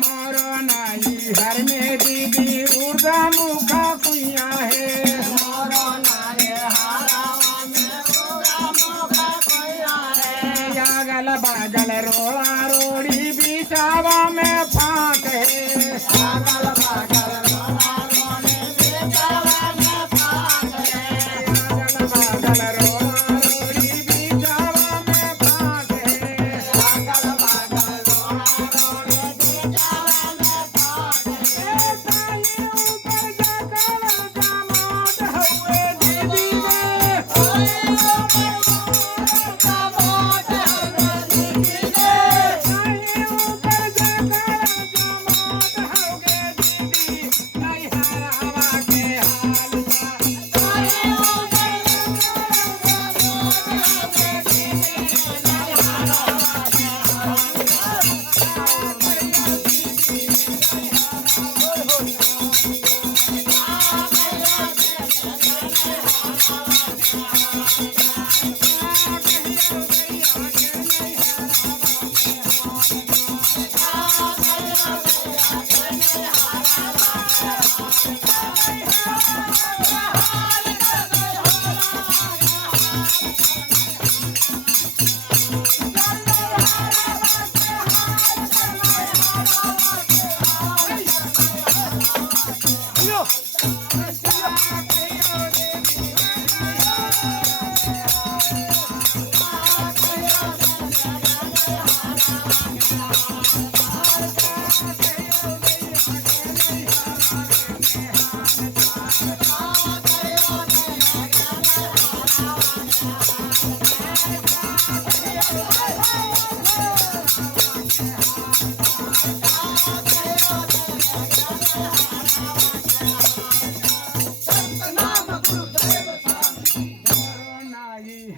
मोरो नाई हर में दीदी उर्दा मुखा कुइया है यागल बागल रोड़ा रोड़ी बिचावा में फांक है यागल बागल रोड़ा रोड़ी बिचावा में फांक है यागल बागल रोड़ा रोड़ी बिचावा में फांक है यागल बागल रोड़ा रोड़ी बिचावा में फांक है ताली ऊपर जाकर दामाद हुए दीदी रे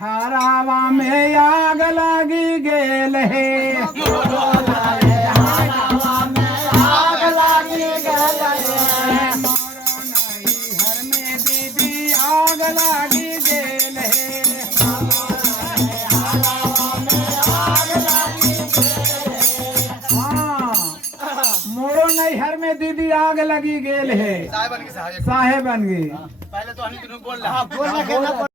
हरावा में आग लगी गेल है हरावा में आग लगी गेल है मोरो नाई हर में दीदी आग लगी गेल है हरावा में आग लगी गेल है हाँ मोरो नाई हर में दीदी आग लगी गेल है साहेब बन गई पहले तो हम बोल रहा